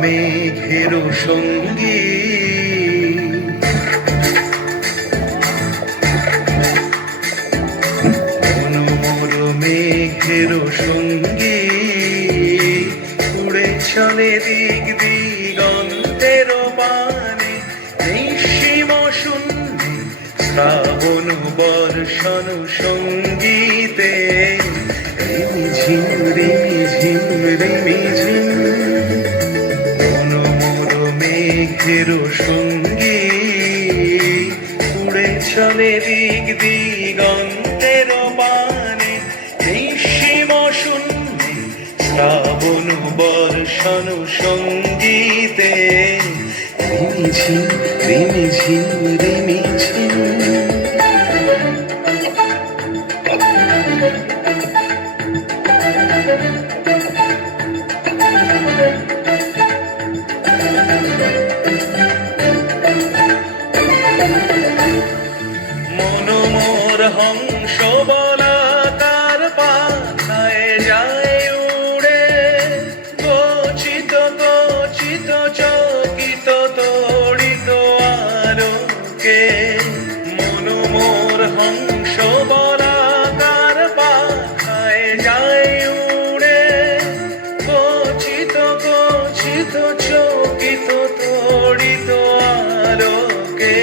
মেঘের সঙ্গী মনোমর মেঘের সঙ্গী উড়ে চলে দিক দিগন্তের পানে নিঃসীম শূন্যে শ্রাবণ বর্ষণ সঙ্গীতে রিমিঝিম রিমিঝিম রিমিঝিম মেঘের সঙ্গী উড়ে চলে দিক দিগন্তের পানে নিঃসীম শূন্যে শ্রাবণ বর্ষণ সঙ্গীতে রিমিঝিম রিমিঝিম রিমিঝিম মনোমর হংস বলাকার পাথায় যায় উড়ে গচিত গচিত চকিত তড়িত আলোকে মনোমর হংস বলাকার পাথায় যায় উড়ে গচিত গচিত চকিত তড়িত আলোকে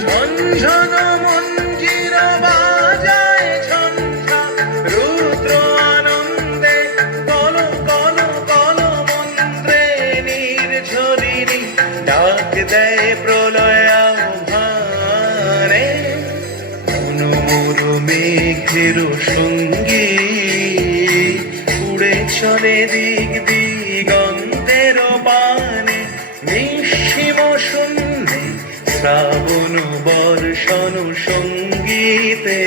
ঝনঝন মঞ্জির বাজায় ঝঞ্ঝা রুদ্র আনন্দে কল কল কল মন্ত্রে নির্ঝরিণী ডাক দেয় প্রলয় আহ্বানে মনোমর মেঘের সঙ্গী উড়ে চলে দিক দিগন্তের পানে নিঃসীম শূন্যে শ্রাবণ বর্ষণ সঙ্গীতে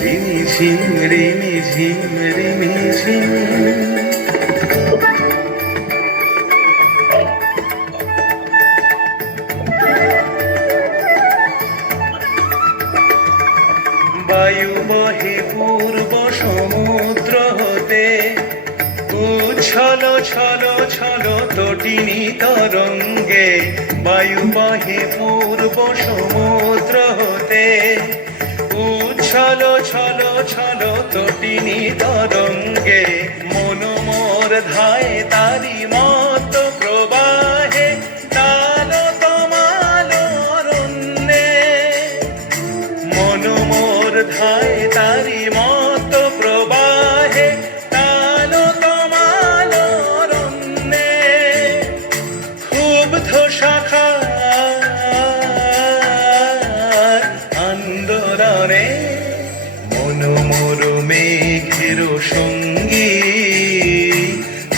রিমিঝিম রিমিঝিম রিমিঝিম বায়ু বহে পূর্ব সমুদ্র হতে উচ্ছল ছল ছল তটিনী তরঙ্গে বায়ু বহে পূর্ব সমুদ্র হতে উচ্ছল ছল ছল তটিনী তরঙ্গে মনোমর ধায় তারি মত প্রবাহে তাল তমাল অরণ্যে মনোমর ধায় তারি মত প্রবাহে তাল তমাল অরণ্যে ক্ষুব্ধ শাখা আন্দোলনে মনোমর মেঘের সঙ্গী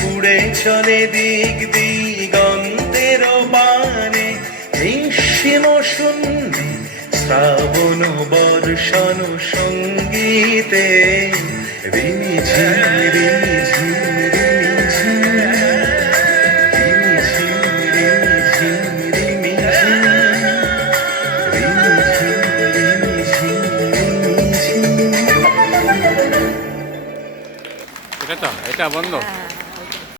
উড়ে চলে দিক দিগন্তের পানে নিঃসীম শূন্যে শ্রাবণ বর্ষণ সঙ্গীতে রিমিঝিম রিমিঝিম রিমিঝিম রিমিঝিম রিমিঝিম রিমিঝিম রিমিঝিম রিমিঝিম এটা বন্ধ।